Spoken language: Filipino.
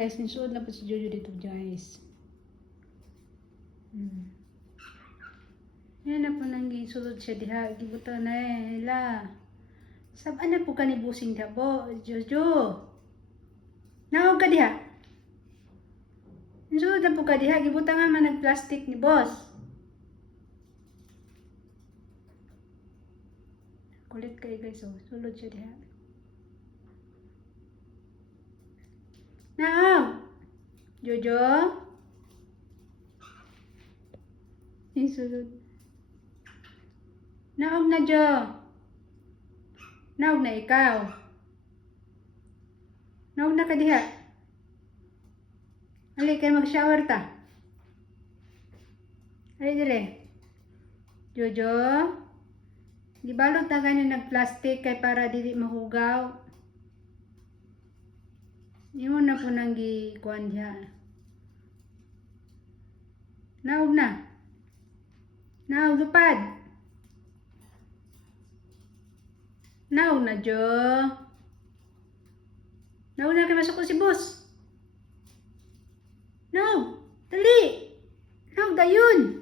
Guys, nisuod na po si Jojo dito, guys. Yan na po nang gisulod siya diha. Gibuto na la. Sab na po kanibusing ka po, Jojo. Naog ka diha. Nisuod na po ka diha. Gibuta nga man nag-plastic ni boss. Kulit kayo guys, oh. Sulod siya diha. Naog! Jojo? Isulod. Naog na, Jo. Naog na ikaw. Naog na ka diha. Ali, kayo mag-shower ta. Ali, dire. Jojo? Gibalot na ganyan nag-plastic kay para dili mahugaw. Yun na po nang gikuan diha. Naog na. Naog, lupad. Naog na, Jo. Naog na kayo masuk ko si boss. Naog. Dali. Naog, dayon.